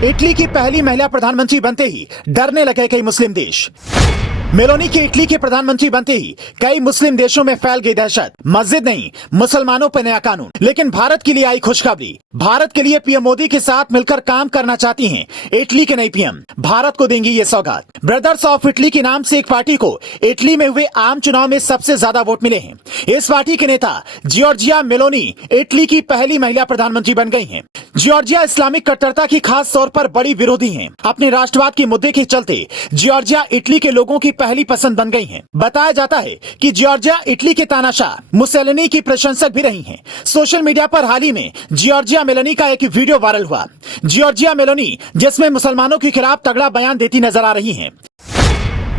Italy की पहली महिला प्रधानमंत्री बनते ही डरने लगे कई मुस्लिम देश। मेलोनी के इटली के प्रधानमंत्री बनते ही कई मुस्लिम देशों में फैल गई दहशत। मस्जिद नहीं, मुसलमानों पर नया कानून। लेकिन भारत के लिए आई खुशखबरी। भारत के लिए पीएम मोदी के साथ मिलकर काम करना चाहती हैं इटली के नई पीएम। भारत को देंगी ये सौगात। ब्रदर्स ऑफ इटली के नाम से एक पार्टी को इटली में हुए आम चुनाव में सबसे ज्यादा वोट मिले हैं। इस पार्टी के नेता जॉर्जिया मेलोनी इटली की पहली महिला प्रधानमंत्री बन गई हैं। जॉर्जिया इस्लामिक कट्टरता की खास तौर पर बड़ी विरोधी हैं। अपने राष्ट्रवाद के मुद्दे के चलते जॉर्जिया इटली के लोगों की पहली पसंद बन गई हैं। बताया जाता है कि जॉर्जिया इटली के तानाशाह मुसेलिनी की प्रशंसक भी रही हैं। सोशल मीडिया पर हाल ही में जॉर्जिया मेलोनी का एक वीडियो वायरल हुआ। जॉर्जिया मेलोनी जिसमें मुसलमानों के खिलाफ तगड़ा बयान देती नजर आ रही हैं।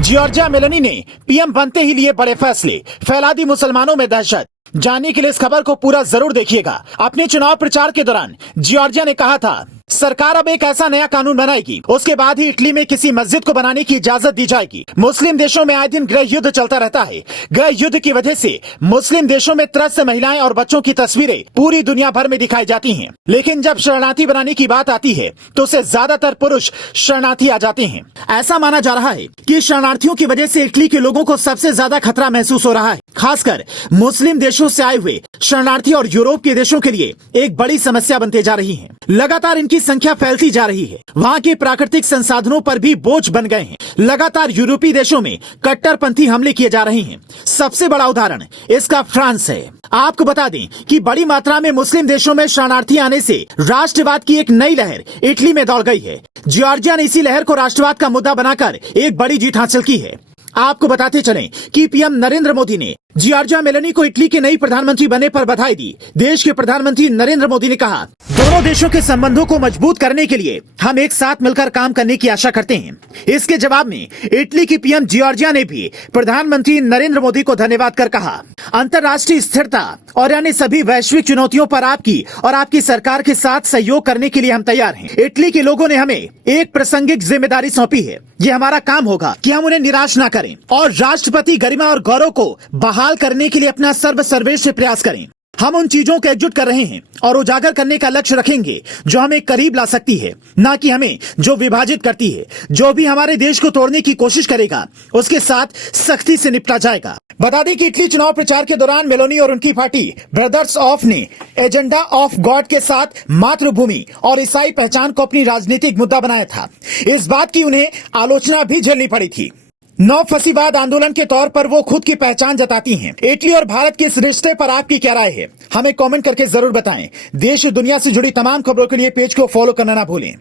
जॉर्जिया मेलोनी ने पीएम बनते ही लिए बड़े फैसले, फैला दी मुसलमानों में दहशत। जानने के लिए इस खबर को पूरा जरूर देखिएगा। अपने चुनाव प्रचार के दौरान जॉर्जिया ने कहा था, सरकार अब एक ऐसा नया कानून बनाएगी, उसके बाद ही इटली में किसी मस्जिद को बनाने की इजाजत दी जाएगी। मुस्लिम देशों में आए दिन गृह युद्ध चलता रहता है। गृह युद्ध की वजह से मुस्लिम देशों में त्रस्त महिलाएं और बच्चों की तस्वीरें पूरी दुनिया भर में दिखाई जाती हैं। लेकिन जब शरणार्थी बनाने की बात आती है तो उसे ज्यादातर पुरुष शरणार्थी आ जाते हैं। ऐसा माना जा रहा है कि शरणार्थियों की वजह से इटली के लोगों को सबसे ज्यादा खतरा महसूस हो रहा है। खासकर मुस्लिम देशों से आए हुए शरणार्थी और यूरोप के देशों के लिए एक बड़ी समस्या बनते जा रही है। लगातार इनकी संख्या फैलती जा रही है। वहाँ के प्राकृतिक संसाधनों पर भी बोझ बन गए हैं। लगातार यूरोपीय देशों में कट्टरपंथी हमले किए जा रहे हैं। सबसे बड़ा उदाहरण इसका फ्रांस है। आपको बता दें कि बड़ी मात्रा में मुस्लिम देशों में शरणार्थी आने से राष्ट्रवाद की एक नई लहर इटली में दौड़ गई है। जॉर्जिया ने इसी लहर को राष्ट्रवाद का मुद्दा बनाकर एक बड़ी जीत हासिल की है। आपको बताते चलें कि पीएम नरेंद्र मोदी ने जॉर्जिया मेलोनी को इटली के नई प्रधानमंत्री बनने पर बधाई दी। देश के प्रधानमंत्री नरेंद्र मोदी ने कहा, दोनों देशों के संबंधों को मजबूत करने के लिए हम एक साथ मिलकर काम करने की आशा करते हैं। इसके जवाब में इटली की पीएम जॉर्जिया ने भी प्रधानमंत्री नरेंद्र मोदी को धन्यवाद कर कहा, अंतर्राष्ट्रीय स्थिरता और अन्य सभी वैश्विक चुनौतियों पर आपकी और आपकी सरकार के साथ सहयोग करने के लिए हम तैयार हैं। इटली के लोगों ने हमें एक प्रासंगिक जिम्मेदारी सौंपी है। ये हमारा काम होगा कि हम उन्हें निराश न करें और राष्ट्रपति गरिमा और गौरव को बहाल करने के लिए अपना सर्वश्रेष्ठ प्रयास करें। हम उन चीजों को एकजुट कर रहे हैं और उजागर करने का लक्ष्य रखेंगे जो हमें करीब ला सकती है, न कि हमें जो विभाजित करती है। जो भी हमारे देश को तोड़ने की कोशिश करेगा उसके साथ सख्ती से निपटा जाएगा। बता दें कि इटली चुनाव प्रचार के दौरान मेलोनी और उनकी पार्टी ब्रदर्स ऑफ ने एजेंडा ऑफ गॉड के साथ मातृभूमि और ईसाई पहचान को अपनी राजनीतिक मुद्दा बनाया था। इस बात की उन्हें आलोचना भी झेलनी पड़ी थी। नौ फसीवाद आंदोलन के तौर पर वो खुद की पहचान जताती हैं। इटली और भारत के इस रिश्ते पर आपकी क्या राय है, हमें कमेंट करके जरूर बताएं। देश दुनिया से जुड़ी तमाम खबरों के लिए पेज को फॉलो करना ना भूलें।